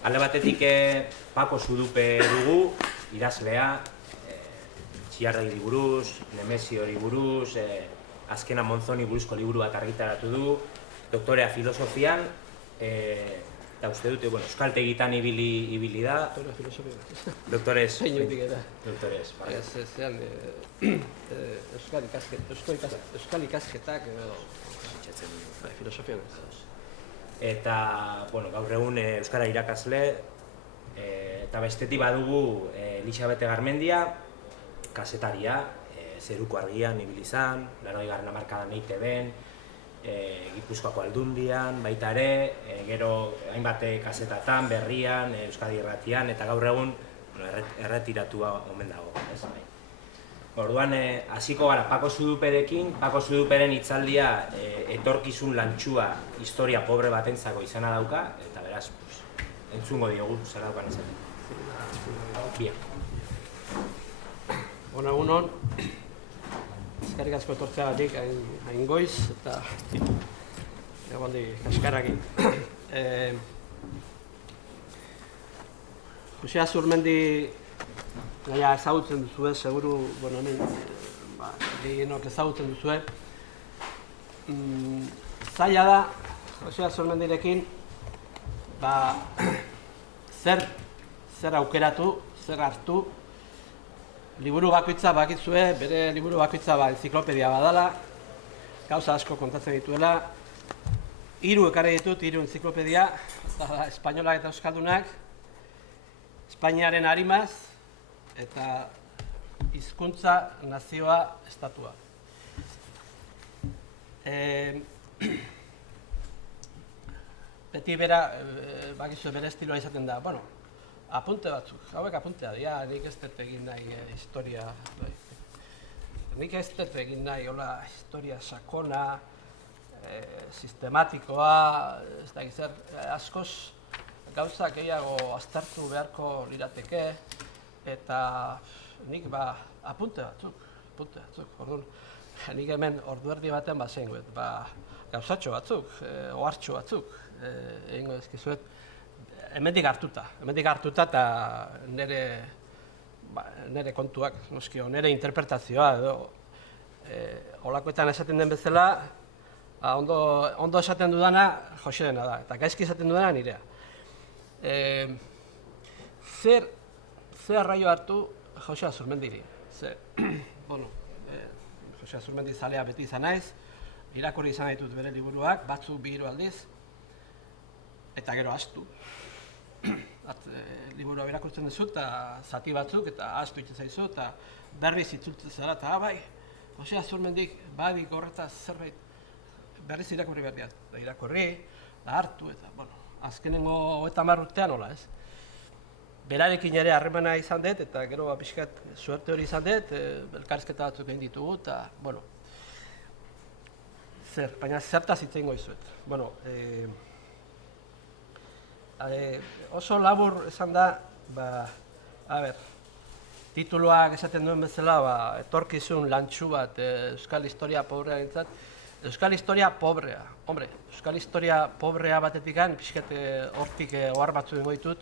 Alde batetik Pako Zudupe dugu, idazlea, Txiarregi buruz, Nemesiori buruz, azkena Monzoni buruzko liburu bat argitaratu du, doktorea filosofian, eta uste dute, euskaltegitan ibili da. Doktorea filosofian. Doktorez. Zeinutik eta. Doktorez. Zean, euskal ikasketak filosofian. Eta, gaur egun euskara irakasle, eta bestetik badugu Elisabete Garmendia, kasetaria, Zeruko Argian ibili izan, 80. hamarkadan EITB-n, Gipuzkoako Aldundian, baita ere, gero hainbat kasetatan, Berrian, Euskadi Irratian, eta gaur egun erretiratua omen dago. Orduan, hasiko gara Pako Zuduperekin, Pako Zuduperen hitzaldia etorkizun lantsua historia pobre batentzako izena dauka, eta beraz, entzungo diogu, zer daukan ezaten. Bien. Bona, egunon, eskerrik asko etortzeagatik hain goiz, eta egondi kaskarrakin. Jose Azurmendi gaia ezagutzen duzue, seguru, hemen, gehienok ezagutzen duzue. Zaila da, Jose Azurmendirekin, zer aukeratu, zer hartu. Liburu bakoitza bakizue, bere liburu bakoitza enziklopedia badala, gauza asko kontatzen dituela. 3 ekarri ditut, 3 enziklopedia, espainolak eta euskaldunak, Espainiaren arimaz, eta hizkuntza nazioa estatua. Beti bakizue bere estiloa izaten da, apunte batzuk, hauek apuntea dira, nik ez dut egin nahi historia, nik ez dut egin nahi historia sakona, sistematikoa, ez da gizar, askoz gauza gehiago aztertu beharko lirateke, eta nik apunte batzuk, orduan, nik hemen ordu erdi baten zenguet, gauzatxo batzuk, ohartxo batzuk, egingo ezkizuet, hemendik hartuta eta nire kontuak, nire interpretazioa edo holakoetan esaten den bezala, ondo esaten dudana Joserena da, eta gaizki esaten dudana nirea. Zer arraio hartu Jose Azurmendiri? Jose Azurmendi zalea beti izan naiz, irakurri izan ditut bere liburuak, batzuk 2 aldiz, eta gero ahaztu. Liburua irakurtzen duzu eta zati batzuk eta ahaztu egiten zaizu eta berriz itzultzen zara eta Jose Azurmendik badik horretaz zerbait berriz irakurri behar dira. Irakurri, hartu eta, azkenengo 30 urtean hola, ez? Berarekin ere harremana izan dut eta gero pixkat suerte hori izan dut, elkarrizketa batzuk egin ditugu eta, baina zertaz hitz egingo dizuet. Oso labur esan da, tituluak esaten duen bezala, etorkizun lantxu bat euskal historia pobrea gintzat. Euskal historia pobrea, euskal historia pobrea batetik pixkat hortik ohar batzu dengo ditut.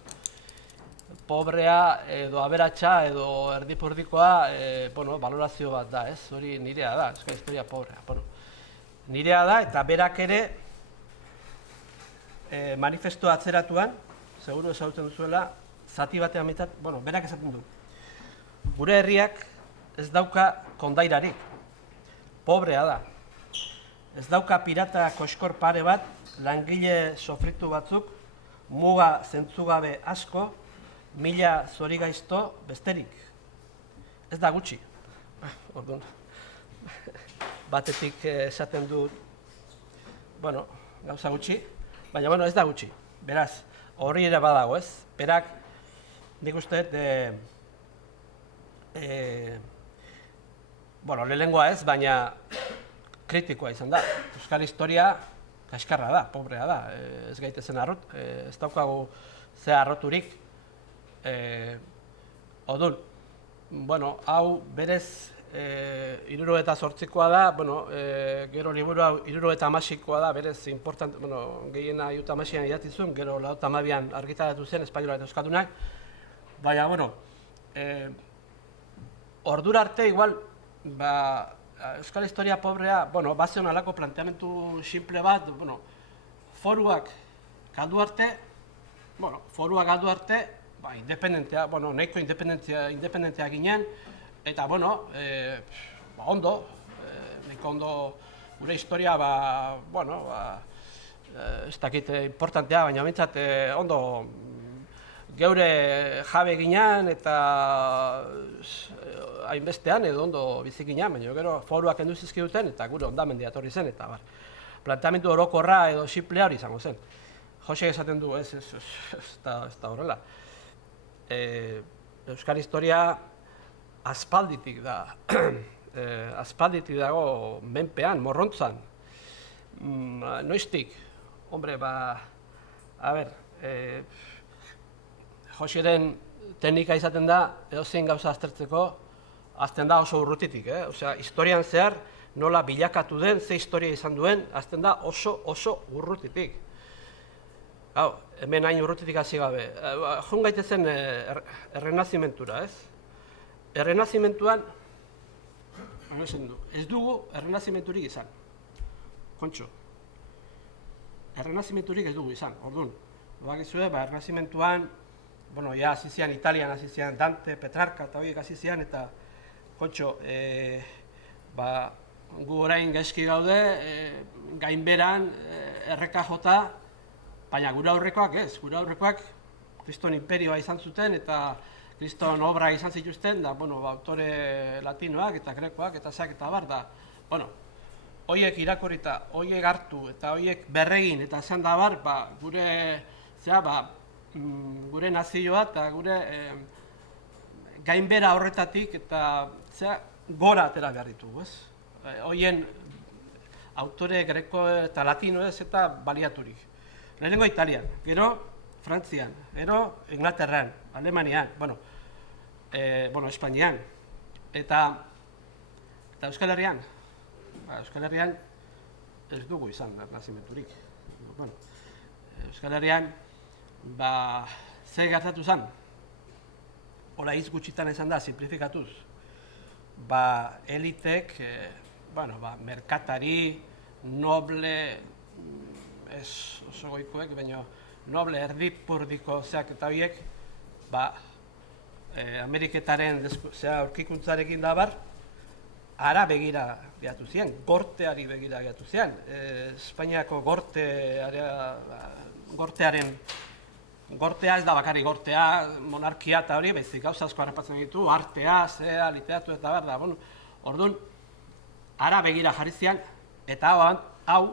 Pobrea edo aberatsa edo erdipurdikoa, balorazio bat da, ez? Hori nirea da, euskal historia pobrea. Nirea da eta berak ere, manifesto atzeratuan, seguru ezagutzen duzuela, zati batean mitat, berak esaten du. Gure herriak ez dauka kondairarik, pobrea da. Ez dauka pirata koskor pare bat, langile sofritu batzuk, muga zentzugabe asko, 1000 zorigaizto besterik. Ez da gutxi. Orduan, batetik esaten du, gauza gutxi, baina, ez da gutxi. Beraz, horri ere badago, ez? Berak, nik uste, lehenengoa ez, baina kritikoa izan da. Euskal historia kaskarra da, pobrea da, ez gaitezen arrot, ez daukagu ze arroturik. Odun, hau berez 78koa da, bueno, gero liburu hau 78koa da, berez important, bueno, gehiena 78an idatzi zuen, gero 82an argitaratu zen espainola eta euskaldunak. Baina, bueno, ordura arte igual, ba, euskal historia pobrea, bueno, bazen alako planteamendu simple bat, bueno, foruak galdu arte, ba, independentea, bueno, nahiko independentea ginen, eta, bueno, ba, ondo, nahiko ondo gure historia, ba, bueno, ba, ez dakit importantea, baina bintzat ondo geure jabe ginen eta hainbestean edo ondo bizi ginen, baina gero foruak kendu zizkiduten eta gure hondamendia etorri zen, eta bar, planteamendu orokorra edo simplea hori izango zen. Jose esaten du, ez da horrela. Euskal historia aspalditik da, aspalditik dago menpean, morrontzan. Noiztik, hombre, ba, a ber, Joseren teknika izaten da, edozein gauza aztertzeko, azten da oso urrutitik, Osea, historian zehar, nola bilakatu den, ze historia izan duen, azten da oso urrutitik. Hau, hemen hain urrutitik hasi gabe. Joan gaitezen errenazimentura, ez? Errenazimentuan, ez dugu errenazimenturik izan. Kontxo. Errenazimenturik ez dugu izan, orduan. Bakizue, ba, errenazimentuan, bueno, ja hasi zian Italian, hasi zian Dante, Petrarca eta horiek hasi zian, eta, kontxo, ba, gu orain gaizki gaude, gainberan, erreka jota, baina gure aurrekoak ez, gure aurrekoak Kriston imperioa izan zuten eta Kriston obra izan zituzten, da, bueno, ba, autore latinoak eta grekoak eta zeak eta bar, da, bueno, horiek irakurrita, horiek hartu eta horiek berregin eta esan da bar, ba, gure, zera, ba, gure nazioa eta gure gainbera horretatik eta zera, gora atera behar ditugu, ez? Horien autore greko eta latino ez eta baliaturik. Lehenengo Italian, gero Frantzian, gero Inglaterran, Alemanian, bueno, Espainian, eta Euskal Herrian. Euskal Herrian ez dugu izan errenazimenturik. Bueno, Euskal Herrian, ba, zer gertatu zen? Hola hitz gutxitan esan da, simplifikatuz. Ba, elitek, bueno, ba, merkatari, noble, ez oso goikoek, baina noble erdipurdiko zeak eta horiek, ba, Ameriketaren aurkikuntzarekin dabar, ara begira gehatu ziren, gorteari begira gehatu ziren. Espainiako gortea ez da bakarrik gortea, monarkia eta hori, baizik gauza asko harrapatzen ditu, artea, zea, literatura eta behar da. Bueno, orduan, ara begira jarri ziren, eta hau,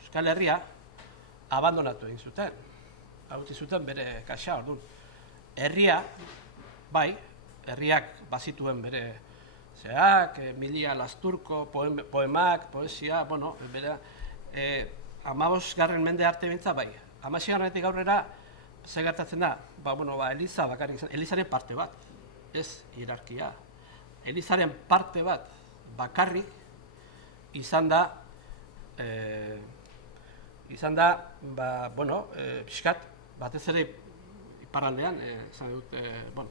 Euskal Herria, abandonatu egin zuten. Hau zuten bere kaxa, orduan. Herria, bai, herriak bazituen bere zeak, Milia Lasturko, poemak, poesia, bueno, bere, 15. mende arte bintza, bai. 16. aurrera, zer gertatzen da? Ba, bueno, ba, Eliza bakarrik izan, Elizaren parte bat, ez hierarkia. Elizaren parte bat bakarrik izan da, ba, bueno, pixkat, batez ere iparraldean, izan dut, bueno,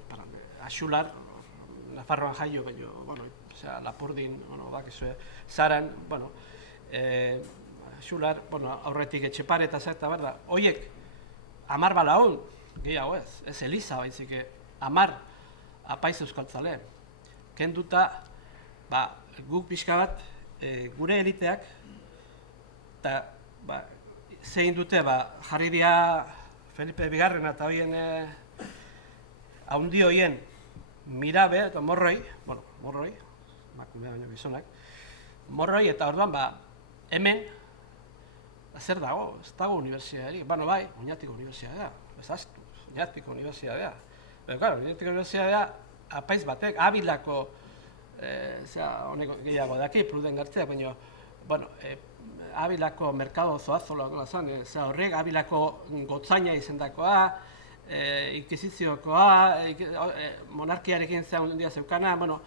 Axular, Nafarroan jaio, bueno, Lapurdin, bueno, bakizue, Zaran, bueno, Axular, bueno, aurretik Etxepare eta zer eta behar da, horiek, 10 balaun, gehiago ez Eliza baizik, 10 apaiz euskaltzale. Kenduta, ba, guk pixka bat, gure eliteak, eta, ba, zein dute, ba, jarri dira Felipe Bigarren eta horien haundi horien Mirabe eta Morroi, bueno, Morroi, makumea baino gizonak, Morroi eta orduan, ba, hemen, zer dago, ez dago unibertsitaterik, bueno, bai, Oñatiko unibertsitatea, ez aztu, Oñatiko unibertsitatea. Pero, claro, Oñatiko unibertsitatea, apaiz batek, Abilako, honek gehiago daki, Pruden Gartzea, baina, bueno, Abilako Merkado Zoazoloa zen, horrek, Abilako gotzaina izendakoa, Inkisiziokoa, monarkiarekin zehar hundia zeukana, bueno,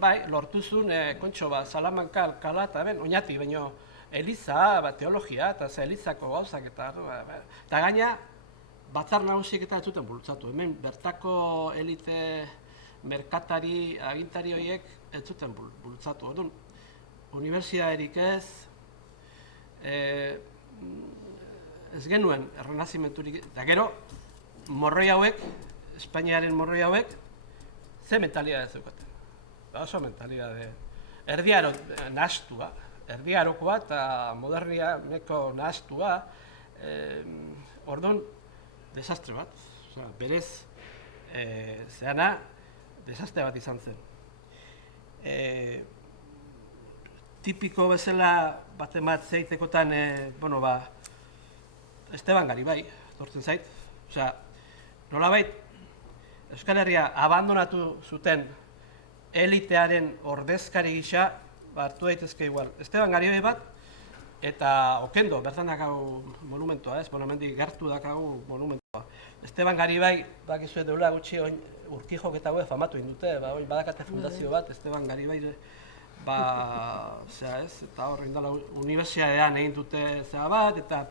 bai, lortuzun, kontxo, Salamanca, Alcalá, eta oinati, baino, eliza, teologia, eta elizako gauzak, eta gaina, batzar nagusiek eta ez zuten bultzatu. Hemen, bertako elite merkatari, agintari horiek ez zuten bultzatu. Orduan, unibertsitaterik ez, ez genuen errenazimenturik, eta gero, morroi hauek, Espainiaren morroi hauek, ze mentalidade zeukaten. Oso mentalidade. Erdiaro nahastua, erdiarokoa eta modernia neko nahastua, orduan, desastre bat. Berez, zeana, desastre bat izan zen. Tipiko bezala baten bat zeitekotan, Esteban Garibai, tortzen zait. Osea, nolabait, Euskal Herria abandonatu zuten elitearen ordezkari gisa, hartu daitezke igual. Esteban Garibai bat, eta Okendo, bertan dakagu monumentoa, ez? Hemendik gertu dakagu monumentoa. Esteban Garibai, bakizue deula gutxi Urquijok eta hauek famatu indute, badakate fundazio bat, Esteban Garibai, eta hor indala unibertsitatean egin dute zera bat, eta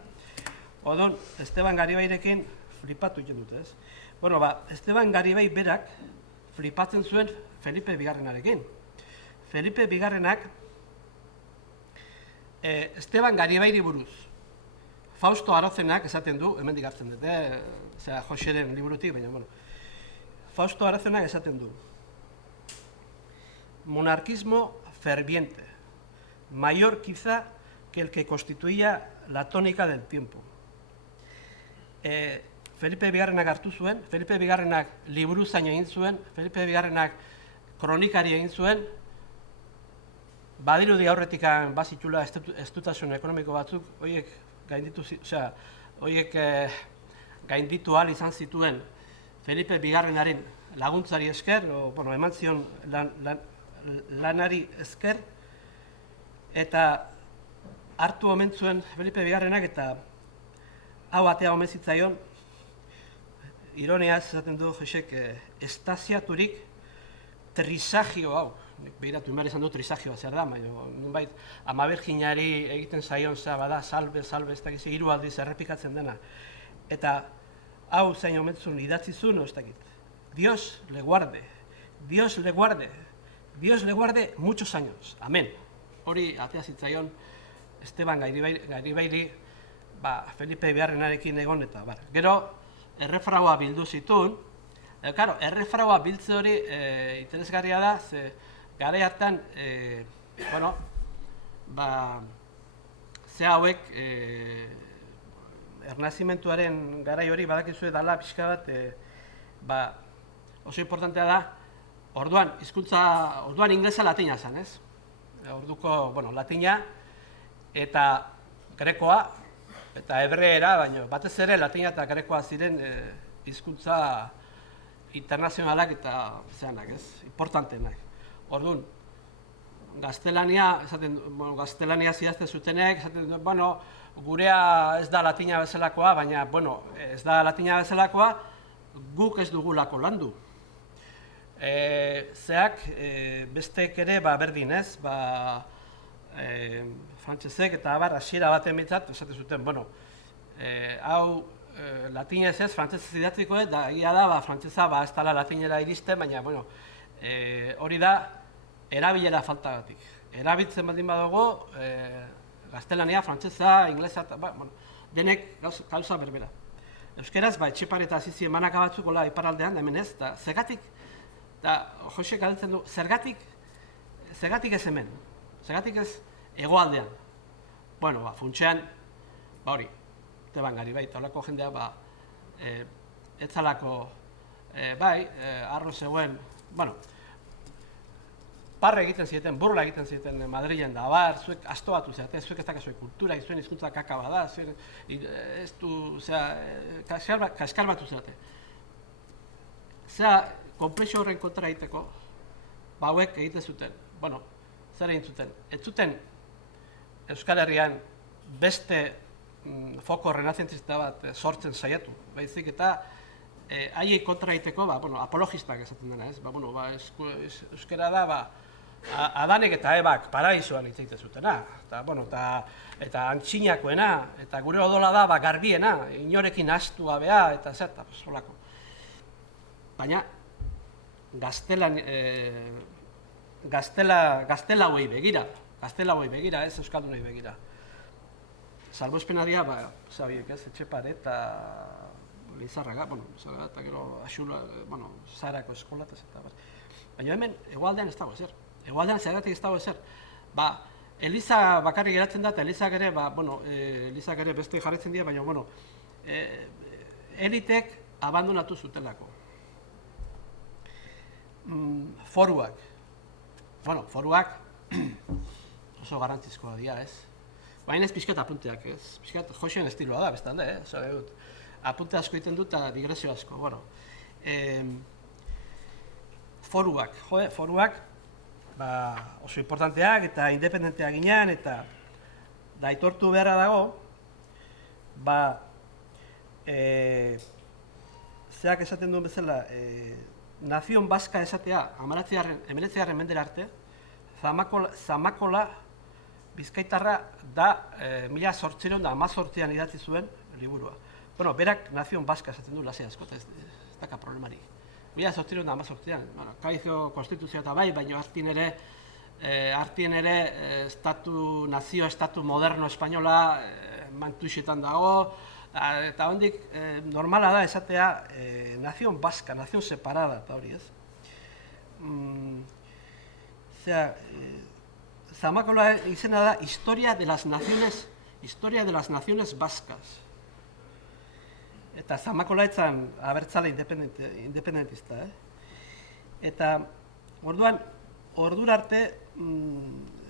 odon, Esteban Garibairekin flipatu egin dute, ez? Esteban Garibai berak flipatzen zuen Felipe Bigarrenarekin. Felipe Bigarrenak Esteban Garibairi buruz. Fausto Arozenak esaten du, hemendik hartzen dut, Joseren liburutik, baina, Fausto Arozenak esaten du. Monarquismo ferviente, mayor quizá que el que constituía la tónica del tiempo. Felipe Bigarrenak hartu zuen, Felipe Bigarrenak liburuzaino egin zuen, Felipe Bigarrenak kronikari egin zuen, badirudi aurretik bazitula estutasun ekonomiko batzuk, horiek gainditu ahal izan zituen Felipe Bigarrenaren laguntzari esker, eman zion lanari esker, eta hartu omen zuen Felipe Bigarrenak eta hau atea omen zitzaion, ironiaz esaten du Josek, estasiaturik trisagio hau. Behiratu, imar izan du trisagioa zer da, nunbait Ama Birjinari egiten zaion bada, salve, ez dakiz, 3 aldiz errepikatzen dena. Eta hau zain omentzun idatzizun, ez dakit. Dios le guarde, Dios le guarde, Dios le guarde muchos años. Amen. Hori atea zitzaion Esteban Garibairi, Felipe Bigarrenarekin egon eta bar. Gero, errefraua bildu zituen. Errefraua biltze hori interesgarria da, ze gara hartan, ze hauek, ernazimentuaren garai hori badakizue dala pixka bat, oso importantea da, orduan inglesa latina zen, ez? Orduko, latina eta grekoa, eta hebreera, baina batez ere latina eta grekoa ziren hizkuntza internazionalak eta zeanak, ez? Importanteenak. Orduan, gaztelania zidazten zutenek, esaten dut, gurea ez da latina bezalakoa, baina, ez da latina bezalakoa, guk ez dugulako landu. Zeak, bestek ere, berdin ez, frantsesek eta hasiera baten behintzat, esaten zuten, hau latinez ez, frantsesez idatziko ez, da egia da, frantsesa ez dela latinera iristen, baina, hori da, erabilera faltagatik. Erabiltzen baldin badugu, gaztelania, frantsesa, inglesa, denek gauza berbera. Euskeraz, Etxepare eta Azizi emanaka batzuk iparraldean, da hemen ez, eta zergatik, eta Josek galdetzen du, zergatik ez hemen, zergatik ez hegoaldean. Funtsean, hori, Esteban Garibai, eta horako jendea, etzalako, arro zegoen, parre egiten zieten, burla egiten zieten Madrilen da, zuek astoatu zeate, zuek ez dakazue kultura, zuen hizkuntza kakaba da, ez du, kaskalbatu zeate. Konplexio horren kontra egiteko, hauek egiten zuten, zer egin zuten? Ez zuten Euskal Herrian beste foko renazientzista bat sortzen saiatu, baizik eta haiei kontra egiteko, apologistak esaten dena, ez? Euskara da, Adanek eta Ebak paraisoan hitz egiten zutena, eta antxinakoena, eta gure odola da garbiena, inorekin astu gabea, eta zer, eta solako. Baina, gaztelauei begira, ez euskaldunei begira. Salbuespena dira, zabiek ez, Etxepare eta Lizarraga, eta gero Axula, Zarako eskolataz eta bar. Baina hemen, hegoaldean ez dago ezer. Hegoaldean zergatik ez dago ezer. Eliza bakarrik geratzen da, eta Elizak ere, Elizak ere beste jarretzen dira, baina, elitek abandonatu zutelako. Foruak. Foruak oso garrantzizkoa dira, ez? Baina ez pixkat apunteak, ez? Pixkat Joxen estiloa da, bestalde, apunte asko egiten dut eta digresio asko. Foruak oso importanteak eta independenteak ginean, eta aitortu beharra dago, zeak esaten duen bezala, Nazion Baska esatea, 19. mendera arte, Zamakola Bizkaitarra da 1818an idatzi zuen liburua. Berak Nazion Baska esaten du lasea asko, ez daka problemari. 1818an, Kaizio konstituzioa eta bai, baina hartien ere nazio estatu moderno espainola mantuixetan dago, eta hondik normala da esatea Nazion Baska, Nazion separada eta hori, ez? Zamakola izena da Historia de las Naciones Vascas. Eta Zamakola etzan abertzale independentista, Eta, ordura arte,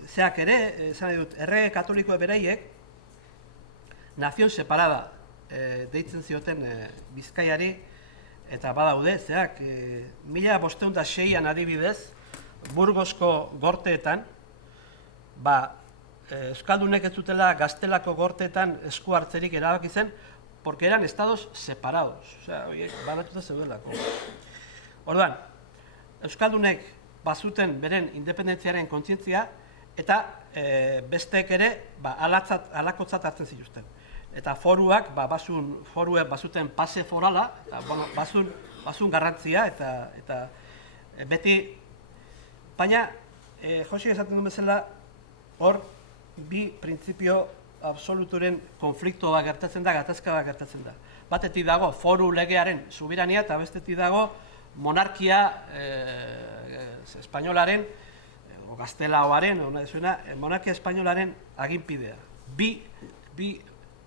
zeak ere, esan dut, errege katolikoa bereiek, Nazion separada deitzen zioten Bizkaiari, eta badaude, zeak, 1506an adibidez, Burgosko gorteetan, euskaldunek ez zutela Gaztelako gorteetan esku hartzerik erabaki zen, porque eran estados separados, horiek banatuta zeudelako. Orduan, euskaldunek bazuten beren independentziaren kontzientzia, eta besteek ere halakotzat hartzen zituzten. Eta foruak, foruek bazuten pase forala, bazun garrantzia, eta beti, baina, Josik esaten duen bezala, hor, bi printzipio absoluturen konflikto bat gertatzen da, gatazka bat gertatzen da. Batetik dago foru legearen subirania, eta bestetik dago monarkia espainolaren, o gaztelaoaren, monarkia espainolaren aginpidea. Bi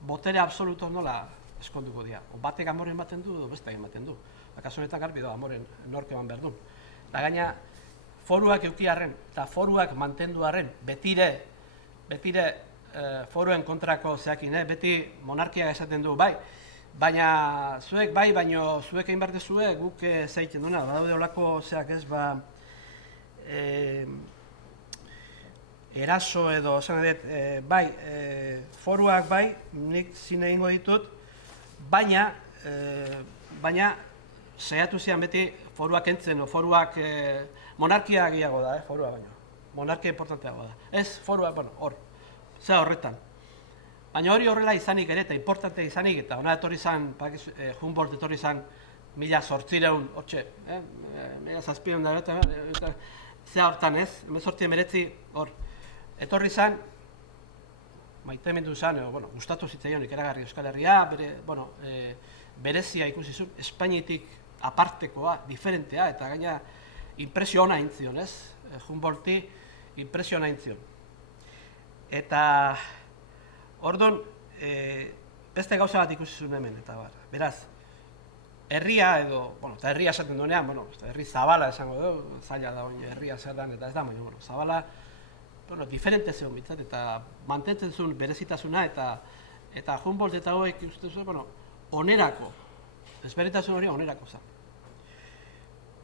botere absoluto nola eskonduko dira. Batek amoren ematen du, edo beste ematen du. Kasu honetan garbi da, amoren nork eman behar du. Eta gaina, foruak eukiarren eta foruak mantendu arren, betire foruen kontrako zeakin, beti monarkiak esaten du, bai, baina zuek bai, baina zuek egin behar dezue, guk zeiten duena, badaude olako zeak ez, eraso edo, bai, foruak bai, nik zine egingo ditut, baina saiatu zian beti foruak entzen, o foruak, monarkia gehiago da, forua baino, monarkia importanteago da. Ez, forua, hor, zera horretan. Baina hori horrela izanik ere, eta importantea izanik, eta hona etorri izan, Humboldt etorri izan, 1800, hortxe, 1700 da, eta zera hortan ez, 1819, hor, etorri izan, maitemindu izan, gustatu zitzaion ikeragarri Euskal Herria, berezia ikusi zuen, Espainitik apartekoa, diferentea, eta gaina impresio ona intzion, ez? Humboldti impresio ona intzion. Eta, orduan, beste gauza bat ikusi zuen hemen, eta beraz, herria edo, eta herria esaten duenean, herri zabala esango du, zaila da hori herria zer dan, eta ez da, baina, zabala, diferente zeon bitzat, eta mantentzen zuen berezitasuna, eta Humboldt eta horiek uste zuen, onerako, ezberdintasun hori onerako zen.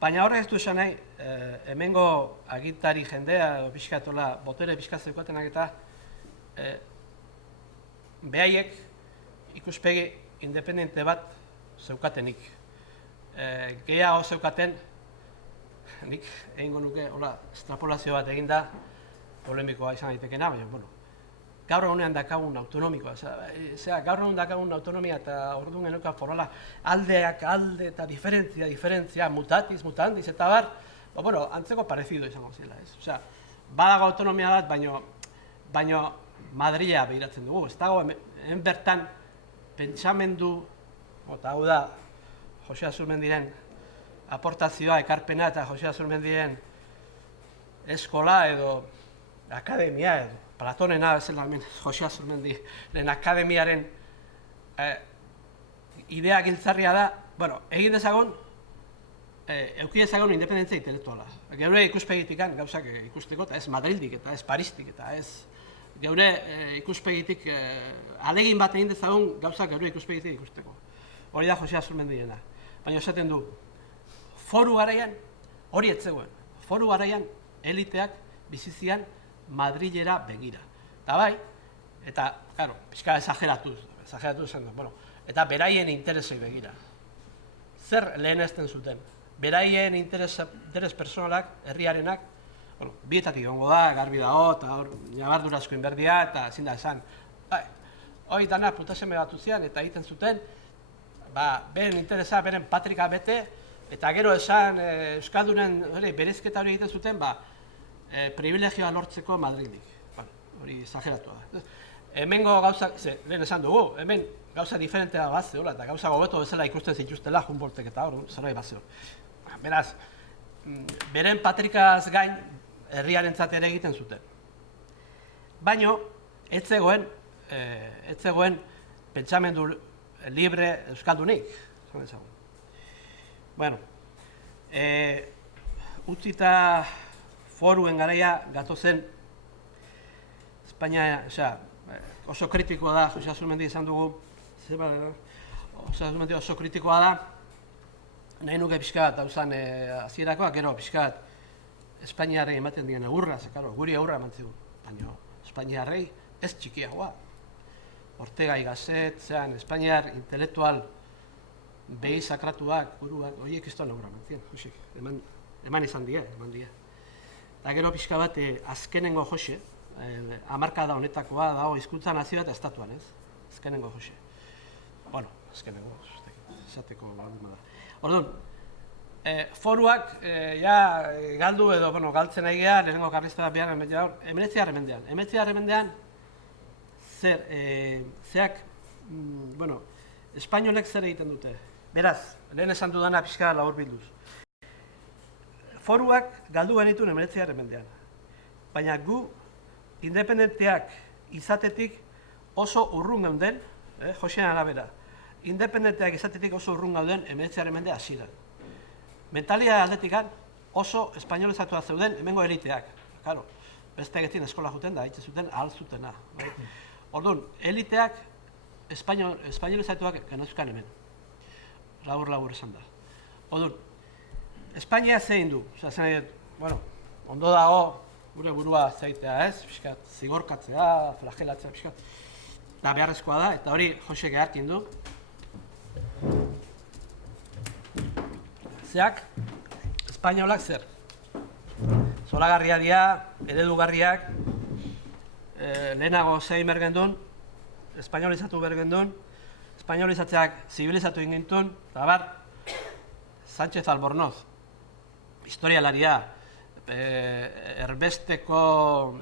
Baina horrek ez du esan nahi, hemengo agintari jendea, pixkatola, botere pixkatzea dukatenak eta behaiek ikuspegi independente bat zeukatenik. Gehiago zeukaten nik egingo nuke, hola, estrapolazio bat eginda, polemikoa izan daitekena, baina, bueno, gaur egunean dakagun autonomikoa, gaur egun dakagun autonomia eta orduan genuka forala aldeak alde eta diferentzia, mutatiz, mutandis eta bar, bueno, antzeko parezido izango zela, ez? Osea, badago autonomia bat, baino Madrila behiratzen dugu, ez dago hemen bertan pentsamendu, eta hau da, Jose Azurmendiren aportazioa, ekarpena eta Jose Azurmendiren eskola edo akademia edo Platonena bezala hemen Jose Azurmendiren akademiaren idea giltzarria da, bueno, egin dezagun, euki dezagun independentzia intelektuala. Geure ikuspegitikan gauzak ikusteko, eta ez Madrildik, eta ez Paristik, eta ez geure ikuspegitik alegin bat egin dezagun gauzak geure ikuspegitik ikusteko. Hori da Jose Azurmendirena. Baina esaten du, foru garaian hori ez zegoen. Foru garaian eliteak bizizian Madrilera begira. Eta bai, eta, claro, pixka exageratuz zen, bueno, eta beraien interesei begira. Zer lehenezten zuten? Beraien interes personalak, herriarenak, bueno, bietatik egongo da, garbi dago, eta hor, nabardura asko inberdia, eta ezin da esan. Hori dana putaseme batu zian, eta egiten zuten, beren interesa, beren patrika bete, eta gero esan Euskaldunen berezketa hori egiten zuten, privilegioa lortzeko Madrildik. Hori exageratua da. Hemengo gauzak, lehen esan dugu, hemen gauza diferentea bat zehola, eta gauza gobeto bezala ikusten zituztela Humboldtek eta hor, zerbait bat zehola. Beraz, beren patrikaz gain herriarentzat ere egiten zuten. Baino, ez zegoen pentsamendu libre euskaldunik. Bueno, utzita foruen garaia gatozen Espainia, oso kritikoa da, Jose Azurmendi esan dugu, oso kritikoa da, nahi nuke pixkat, hauzan hasierakoak, gero pixkat Espainiarrei ematen dien agurra, guri agurra eman zigun, baina Espainiarrei ez txikiagoa. Ortega y Gasset, Espainiar intelektual behi sakratuak, buruak, horiek ez agurra eman ziren, eman izan die. Eta gero pixka bat, azkenengo Jose, hamarkada honetakoa dago hizkuntza nazio eta estatuan, ez? Azkenengo Jose. Bueno, azkenengo, esateko baldin da. Orduan, foruak galdu edo, galtzen nahi geha, lehenengo karlista behar emenetziarremendean, zeak, espainolek zer egiten dute. Beraz, lehen esan dudana pixka labur bilduz. Foruak galdu genituen emenetziarremendean, baina gu independenteak izatetik oso urrun geunden, Josean arabera, independenteak izatetik oso urrun gauden emenetziarremende hasieran. Mentalia aldetikan oso espainolezatua zeuden hemengo eliteak. Claro, beste egetin eskola juten da, hitz zuten ahal zutena. Orduan, eliteak espainolezatuak genozkan hemen. Labur esan da. Orduan, Espainia zein du, ondo dago gure burua zaitea, ez? Piskat, zigorkatzea, flagelatzea, piskat. Da beharrezkoa da, eta hori Jose geharkin du. Zeak, espainolak zer? Zoragarria dira, eredugarriak, lehenago zein bergendun, espainolizatu bergendun, espainolizatzeak zibilizatu ingintun, eta bar, Sánchez Albornoz, historialaria,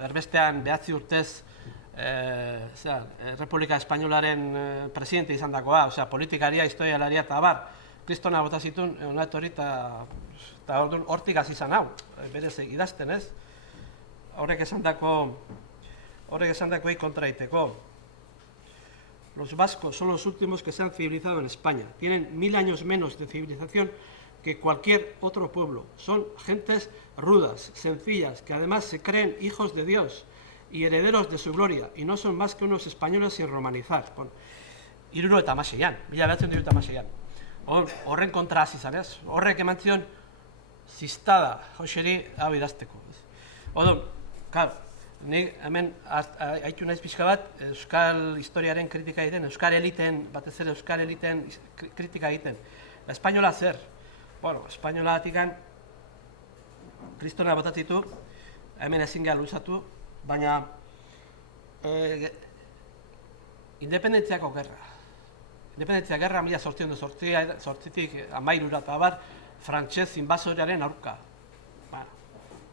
erbestean behatzi urtez Republika Espainolaren presidente izan dakoa, politikaria, historialaria eta bar, kristona bota zituen honat hori eta hortik hasi izan hau, berez idazten ez, horrek esan dakoei kontraiteko. Los vascos son los últimos que se han civilizado en España. Tienen 1000 años menos de civilización que cualquier otro pueblo. Son gentes rudas, sencillas, que además se creen hijos de Dios y herederos de su gloria, y no son más que unos españoles sin romanizar. Hiruro eta hamaseian, 1936an. Horren kontra hasi izan, ez? Horrek eman zion zistada Joseri hau idazteko. Orduan, claro, nik hemen haitu naiz pixka bat euskal historiaren kritika egiten, euskal eliten, batez ere euskal eliten kritika egiten. Espainola zer? Bueno, espainola atikan kristona botatzitu, hemen ezin geha luzatu, baina independentziako gerra. Independentzia gerra 1808tik 13 eta abar, frantses inbasorearen aurka.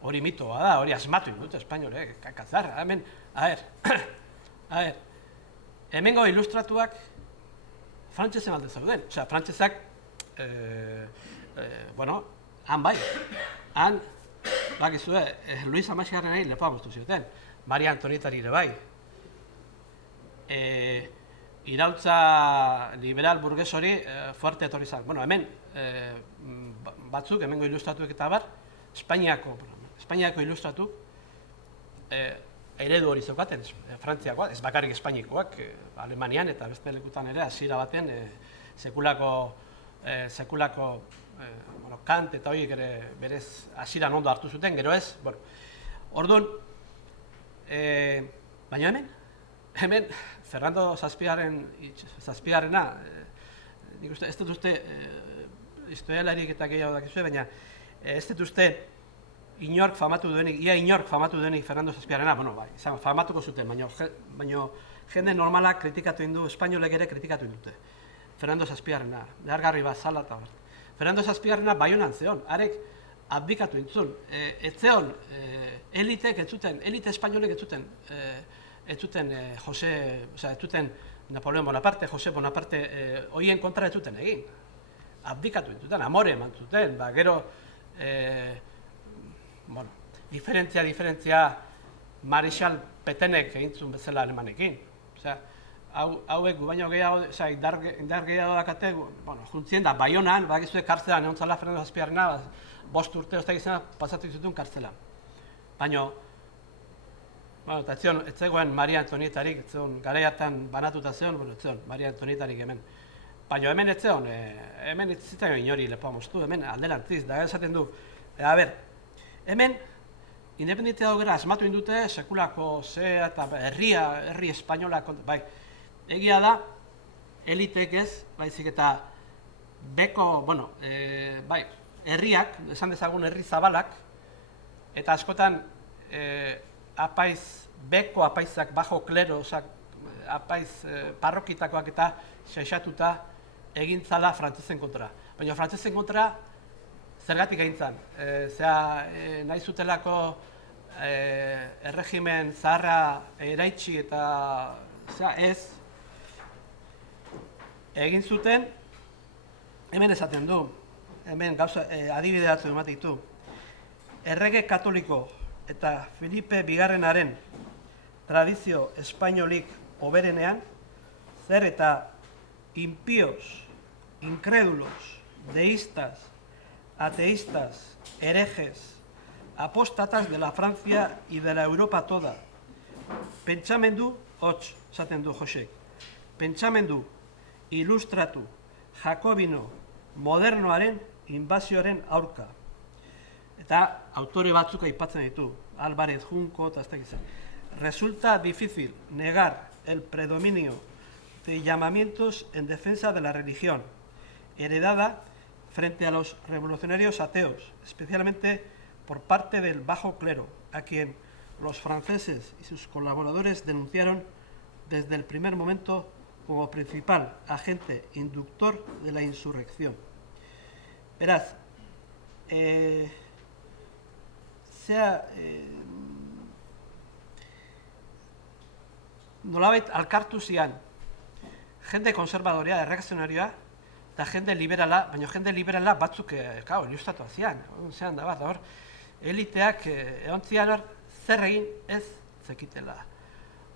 Hori mitoa da, hori asmatu indut espainolek, kakazarra, hemen, hemengo ilustratuak frantsesen alde zauden. Osea, frantsesak, han bai, han, bakizue, Luis Amaxigarrenari lepoa moztu zioten, Maria Antonietari ere bai. Iraultza liberal burgues hori fuerte etorri zan. Bueno, hemen, batzuk, hemengo ilustratuek eta bar, Espainiako ilustratu eredu hori zeukaten, Frantziakoak, ez bakarrik Espainikoak, Alemanian eta beste lekutan ere, hasiera baten sekulako Kant eta horiek ere berez hasieran ondo hartu zuten, gero ez, orduan, baina hemen, Fernando Zazpigarrena, nik uste, ez dut uste, historialarik eta gehiago dakizue, baina ez dut uste, inork famatu duenik Fernando Zazpigarrena, famatuko zuten, baina jende normalak kritikatu indu, espainolek ere kritikatu indute. Fernando Zazpigarrena, behargarri bat zala eta bat. Fernando Zazpigarrena Baionan zeon, arek abdikatu intzun. Etzeon, elite espainolek ez zuten Napoleon Bonaparte, Jose Bonaparte, horien kontra ez zuten egin. Abdikatu intuten, amore eman zuten, gero, diferentzia Marixal Petenek egintzun bezala alemanekin. Hauek gu baino gehiago, indar gehiago dakate, juntzien da, Baionan, badakizue kartzelan, egon zala Fernando Zazpigarrena, 5 urte oztak izan pasatu zituen kartzelan. Baina, eta ez zegoen Maria Antonietarik, ez zegoen garaiatan banatuta zegoen, ez zegoen Maria Antonietarik hemen. Baina hemen ez zegoen, hemen ez zitzaion inori lepoa moztu, hemen alderantziz, da esaten du. Hemen, independentzia daugera asmatu indute, sekulako eta herri espainola, bai, egia da, elitek ez, baizik eta beko, herriak, esan dezagun herri zabalak, eta askotan beko apaizak, bajo klero, apaiz parrokitakoak eta seixatuta egintzala frantzesen kontra. Baina frantzesen kontra zergatik egintzan. Nahi zutelako erregimen zaharra eraitsi eta ez egin zuten, hemen esaten du, hemen gauza adibide batzu ematen ditu. Errege katoliko eta Felipe Bigarrenaren tradizio espainolik hoberenean, zer eta impios, incrédulos, deístas, ateístas, herejes, apóstatas de la Francia y de la Europa toda. Pentsamendu, hots, esaten du Josek, pentsamendu, ilustratu, jakobino, modernoaren inbazioaren aurka. Eta autore batzuk aipatzen ditu, Álvarez Junco eta ez dakizan. Resulta difícil negar el predominio de llamamientos en defensa de la religión, heredada frente a los revolucionarios ateos, especialmente por parte del bajo clero, a quien los franceses y sus colaboradores denunciaron desde el primer momento como principal agente inductor de la insurrección. Beraz, nolabait alkartu zian jende konservadorea, erreakzionarioa, eta jende liberala, baina jende liberala batzuk, ilustratu zian, zean da bat, eliteak egon zian zer egin ez zekitela.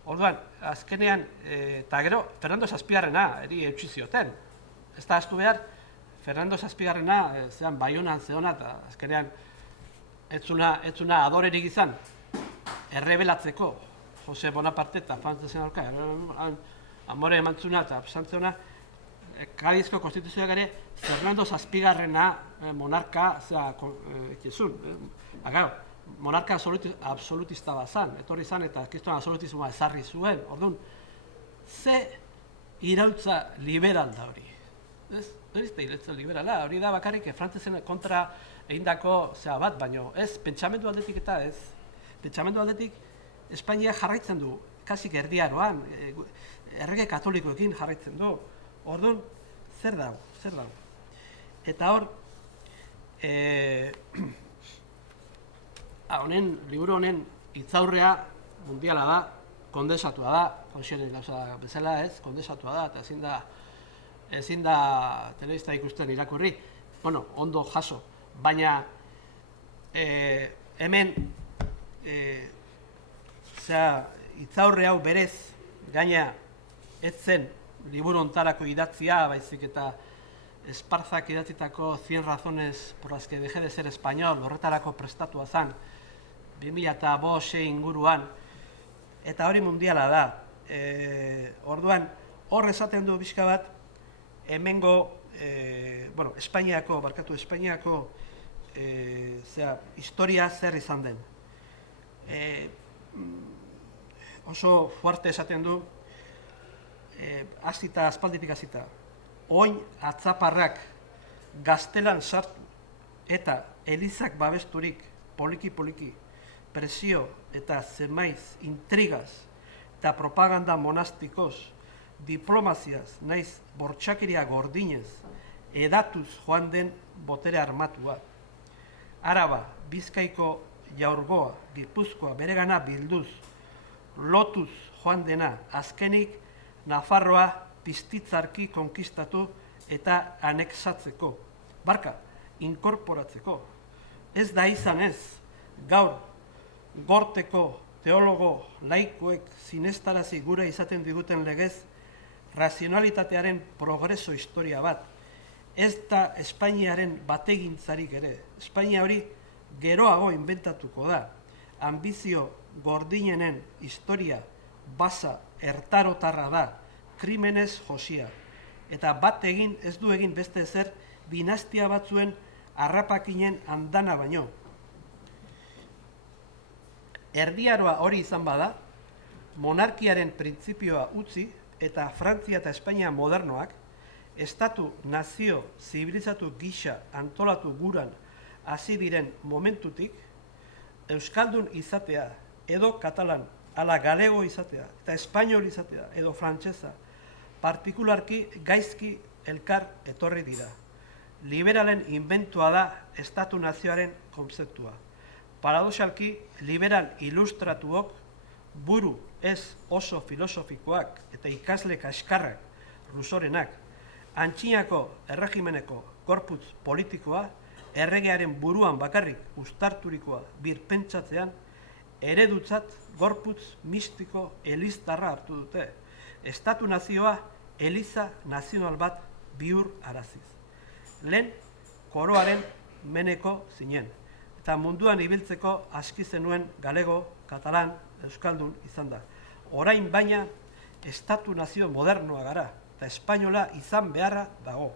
Orduan, azkenean, eta gero, Fernando Zazpigarrena eri eutsi zioten. Ez da astu behar, Fernando Zazpigarrena zean Baionan zeona, eta azkenean ez zuna adorerik izan, errebelatzeko Jose Bonaparte eta frantzesen aurka, amore emantzuna eta zantzeona, Kadizko konstituzioak ere Fernando Zazpigarrena monarka ekizun. Monarka absolutista bat zan, etorri zan eta kriston absolutismoa ezarri zuen. Orduan, ze iraultza liberal da hori? Hori da iraultza liberala, hori da bakarrik frantzesen kontra egindako zea bat, baino ez, pentsamendu aldetik eta ez. Pentsamendu aldetik Espainia jarraitzen du, kasik erdiaroan, errege katolikoekin jarraitzen du. Orduan, zer dago? Eta hor, liburu honen hitzaurrea mundiala da, kondensatua da, Joxeren gauza bezala ez, kondensatua da, eta ezin da telebista ikusten irakurri, bueno, ondo jaso, baina hemen hitzaurre hau berez, gaina ez zen liburu hontarako idatzia, baizik eta Esparzak idatzitako 100 razones por las que dejé de ser español, horretarako prestatua zen, 2005 inguruan, eta hori mundiala da. Orduan, hor esaten du bizka bat, hemengo, Espainiako historia zer izan den. Oso fuerte esaten du, aspalditik hasita. Oin atzaparrak gaztelan sartu eta elizak babesturik poliki-poliki presio eta zemaiz intrigaz eta propaganda monastikoz, diplomaziaz, naiz bortxakeria gordinez, edatuz joan den botere armatua. Araba, Bizkaiko jaurgoa, Gipuzkoa beregana bilduz, lotuz joan dena, azkenik Nafarroa piztitzarki konkistatu eta anexatzeko. Barka, inkorporatzeko. Ez da izan ez, gaur, gorteko teologo laikoek zinestarazi gura izaten diguten legez, razionalitatearen progreso historia bat. Ez da Espainiaren bategintzarik ere. Espainia hori geroago inventatuko da. Ambizio gordinenen historia basa ertarotarra da, krimenez josia. Eta bat egin ez du egin beste ezer dinastia batzuen harrapakinen andana baino. Erdiaroa hori izan bada, monarkiaren printzipioa utzi eta Frantzia eta Espainia modernoak estatu, nazio, zibilizatu gisa antolatu guran hasi diren momentutik, euskaldun izatea edo katalan, ala galego izatea eta espainol izatea edo frantsesa, partikularki gaizki elkar etorri dira. Liberalen inventua da estatu nazioaren kontzeptua. Paradoxalki, liberal ilustratuok, buru ez oso filosofikoak eta ikasle kaskarrak, Rusorenak, antxinako erregimeneko korputz politikoa, erregearen buruan bakarrik uztarturikoa birpentsatzean, eredutzat gorputz mistiko eliztarra hartu dute. Estatu nazioa eliza nazional bat bihur araziz. Lehen koroaren meneko zinen, eta munduan ibiltzeko aski zenuen galego, katalan, euskaldun izan da. Orain baina estatu nazio modernoa gara, eta espainola izan beharra dago.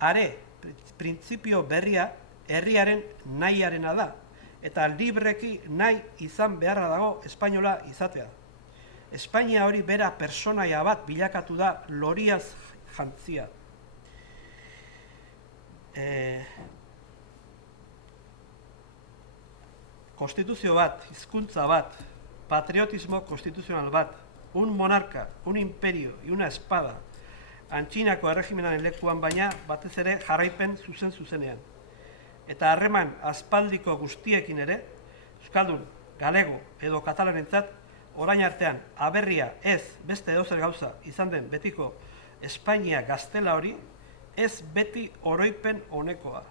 Are, printzipio berria herriaren nahiarena da, eta libreki nahi izan beharra dago espainola izatea. Espainia hori bera personaia bat bilakatu da loriaz jantzia. Konstituzio bat, hizkuntza bat, patriotismo konstituzional bat, un monarca, un imperio y una espada, antxinako erregimenaren lekuan baina batez ere jarraipen zuzenean. Eta harreman aspaldiko guztiekin ere, euskaldun, galego edo katalanentzat, orain artean aberria ez beste edozer gauza izan den betiko Espainia gaztela hori, ez beti oroipen honekoa.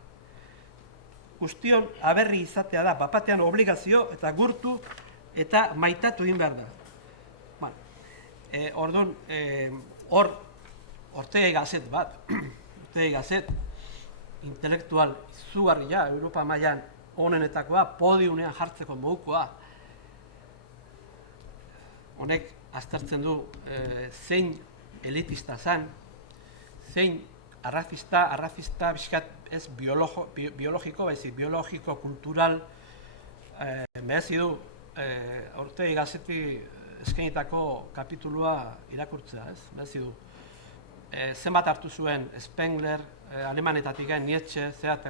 Guztion aberri izatea da, bapatean obligazio eta gurtu eta maitatu egin behar da. Orduan, hor, Ortega y Gasset bat, Ortega y Gasset, intelektual izugarria, Europa mailan onenetakoa, podiumean jartzeko modukoa. Honek aztertzen du zein elitista zen, zein arrazista bizkat ez biologiko, baizik biologiko-kultural merezi du Ortega y Gasseti eskainitako kapitulua irakurtzea, ez? Merezi du. Zenbat hartu zuen Spengler, Alemanetatik Nietzsche, zehat,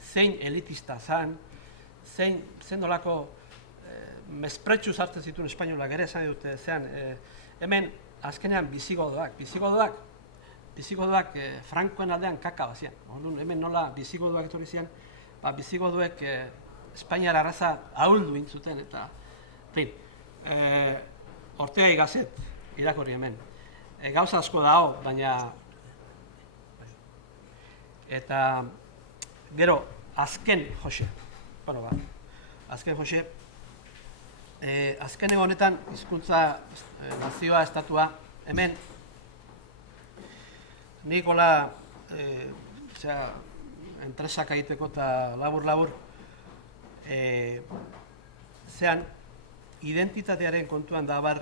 zein elitista zan, zein nolako mespretxu sartzen zituen espainolak ere esan dute, hemen azkenean bizigodoak Frankoen aldean kaka bazian. Hemen nola bizigodoak etorri zian, bizigodoek Espainiar arraza ahuldu intzuten eta, Ortega y Gasset irakurri hemen. Gauza asko dago, baina eta gero azken Jose. Azken honetan hizkuntza nazioa estatua hemen nik hola entresak egiteko eta labur zean identitatearen kontuan da bar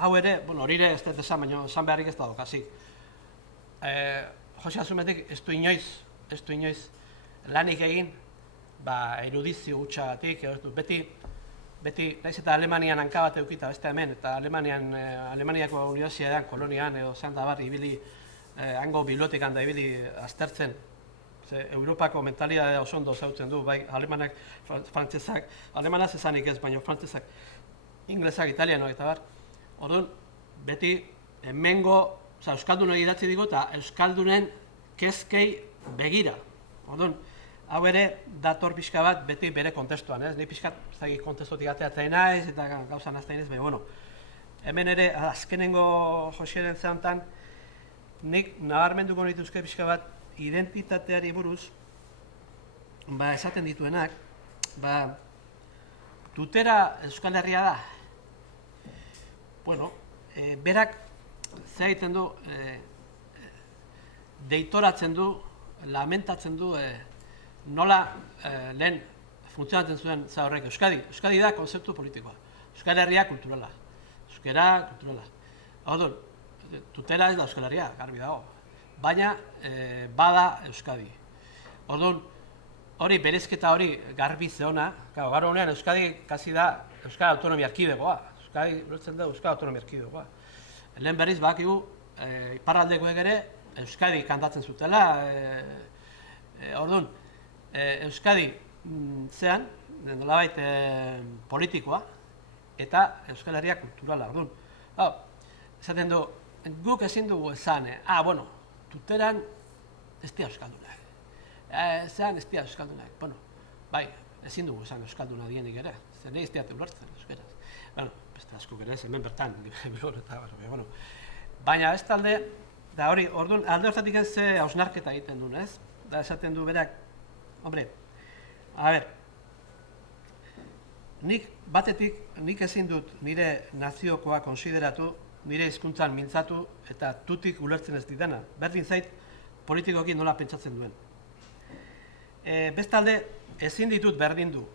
hau ere, hori ere ez dut esan, baina esan beharrik ez da dokasik. Jose Azumetik ez du inoiz lanik egin, erudizio hutxagatik, beti, naiz eta Alemanian hanka bat eukita beste hemen, eta Alemaniako unibertsitatean, kolonian edo zean da bar, ibili, hango bibliotekan da ibili aztertzen, Europako mentalidadea oso ondo zautzen du, bai alemanak, frantzesak, alemanaz esanik ez, baina frantzesak, inglesak, italianoak eta bar. Orduan, beti hemengo, euskaldunok idatzi digu eta euskaldunen kezkei begira. Orduan, hau ere dator pixka bat beti bere kontestuan, ez? Ni pixka kontestutik ateatzen naiz eta gauza nazten ez, baina, hemen ere azkenengo Joseren zeantan, nik nabarmenduko nituzke pixka bat identitateari buruz, esaten dituenak, tutera Euskal Herria da. Berak zer egiten du, deitoratzen du, lamentatzen du, nola lehen funtzionatzen zuen horrek Euskadi da konzeptu politikoa. Euskal Herria kulturala. Euskara kulturala. Orduan, tutela ez da Euskal Herria, garbi dago. Baina bada Euskadi. Orduan, hori berezketa hori garbi zeona, gaur honean Euskadi kasi da Euskal Autonomia Erkidegoa. Euskadi ulertzen da Euskal Autonomia Erkidegoa. Lehen berriz badakigu iparraldekoek ere Euskadi kantatzen zutela. Orduan, Euskadi zean, nolabait politikoa, eta Euskal Herria kulturala. Orduan, esaten du, guk ezin dugu esan, tuteran ez dira euskaldunak. Zean ez dira euskaldunak. Bai, ezin dugu esan euskalduna dienik ere. Zer ez dira ulertzen euskeraz. Beste asko ere ez, hemen bertan. Baina ez talde, da hori, orduan, alde hortatik ez hausnarketa egiten duen, ez? Da esaten du berak, nik ezin dut nire naziokoa konsideratu, nire hizkuntzan mintzatu eta tutik ulertzen ez ditana. Berdin zait, politikoki nola pentsatzen duen. Bestalde, ezin ditut berdin du.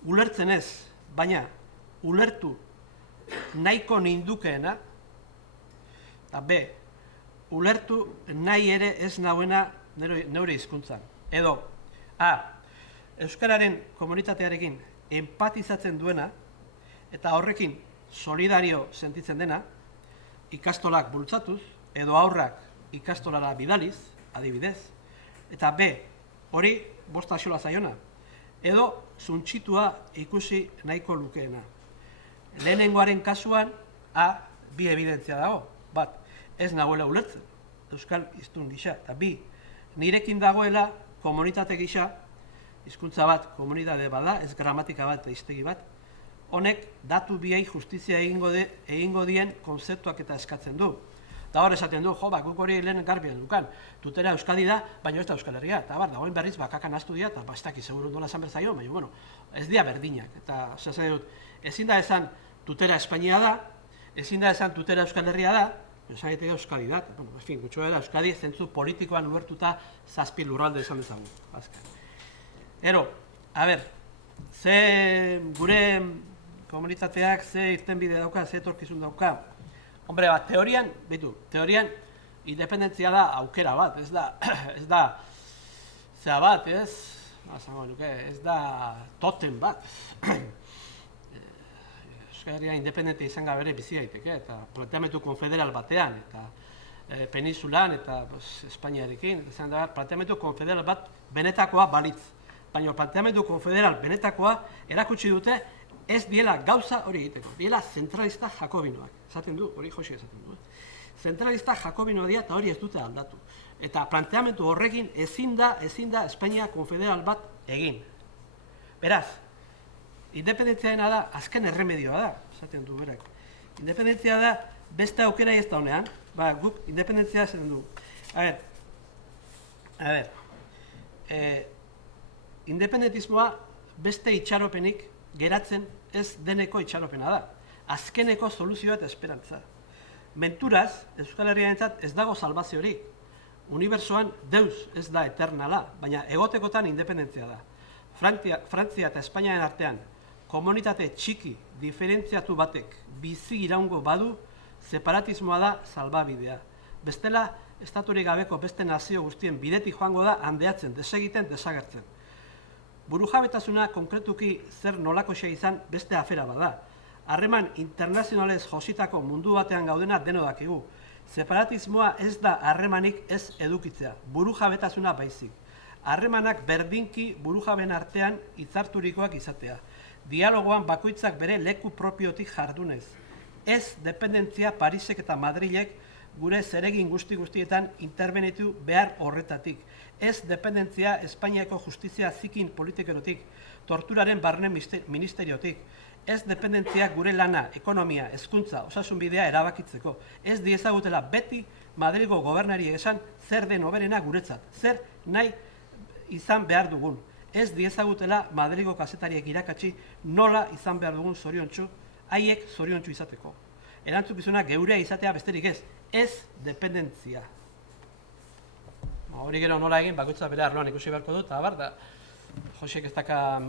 Ulertzen ez, baina ulertu nahiko nindukeena, eta B, ulertu nahi ere ez nauena neure hizkuntzan. Edo, euskararen komunitatearekin empatizatzen duena, eta horrekin solidario sentitzen dena, ikastolak bultzatuz, edo aurrak ikastolara bidaliz, adibidez, eta B, hori bosta axola zaiona, edo zuntxitua ikusi nahiko lukeena. Lehenengoaren kasuan, bi evidentzia dago, bat, ez nagoela ulertzen, euskal hiztun gisa, eta bi, nirekin dagoela komunitate gisa, hizkuntza bat komunitate bada, ez gramatika bat, hiztegi bat, honek datu biei justizia egingo dien konzeptuak eta eskatzen du. Da hor esaten du, guk hori lehen garbian dukan, tutera Euskadi da, baina ez da Euskal Herria. Eta dagoen berriz bakakan astu dira, eta ez daki seguru nola esan berzaio, baina ez dira berdinak. Eta ezin da esan tutera Espainia da, ezin da esan tutera Euskal Herria da, esan egiteko Euskadi da. Gutxo era Euskadi zentzu politikoan ulertuta zazpi lurralde esan dezagun. Ero, ze gure komunitateak ze irtenbide dauka, ze etorkizun dauka. Teorian independentzia da aukera bat, ez da zea bat, ez da totem bat. Euskal Herria independentea izan gabe ere bizi daiteke, eta planteamendu konfederal batean, eta peninsulan eta Espainiarekin, izan da, planteamendu konfederal bat benetakoa balitz. Baina planteamendu konfederal benetakoa erakutsi dute ez diela gauza hori egiteko, diela zentralista jakobinoak. Esaten du, hori Josi esaten du. Zentralista jakobinoa dira eta hori ez dute aldatu. Eta planteamendu horrekin ezin da Espainia konfederal bat egin. Beraz, independentziaena da, azken erremedioa da, esaten du berak. Independentzia da, beste aukera ez da honean, guk independentzia esaten du. Independentismoa beste itxaropenik geratzen ez deneko itxaropena da. Azkeneko soluzioa eta esperantza. Menturaz, Euskal Herriarentzat ez dago salbaziorik. Unibertsoan deus ez da eternala, baina egotekotan independentzia da. Frantzia eta Espainiaren artean komunitate txiki diferentziatu batek bizi iraungo badu, separatismoa da salbabidea. Bestela, estaturik gabeko beste nazio guztien bidetik joango da handeatzen, desegiten, desagertzen. Burujabetasuna konkretuki zer nolakoxea izan beste afera bada. Harreman internazionalez jositako mundu batean gaudena deno dakigu. Separatismoa ez da harremanik ez edukitzea, burujabetasuna baizik. Harremanak berdinki burujaben artean hitzarturikoak izatea. Dialogoan bakoitzak bere leku propiotik jardunez. Ez dependentzia Parisek eta Madrilek gure zeregin guztietan interbenitu behar horretatik. Ez dependentzia Espainiako justizia zikin politikerotik, torturaren barne ministeriotik. Ez dependentzia gure lana, ekonomia, hezkuntza, osasun bidea erabakitzeko. Ez diezagutela beti Madrilgo gobernari esan zer den hoberena guretzat, zer nahi izan behar dugun. Ez diezagutela Madrilgo kazetariek irakatsi nola izan behar dugun zoriontsu, haiek zoriontsu izateko. Erantzukizuna geurea izatea besterik ez dependentzia. Hori gero nola egin, bakoitza bere arloan ikusi beharko dut, eta da, Josek ez daka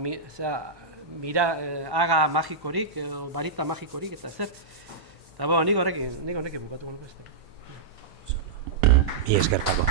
aga magikorik, barita magikorik, eta zer. Eta nik horrekin bukatuko nuke ez. Mi eskertako.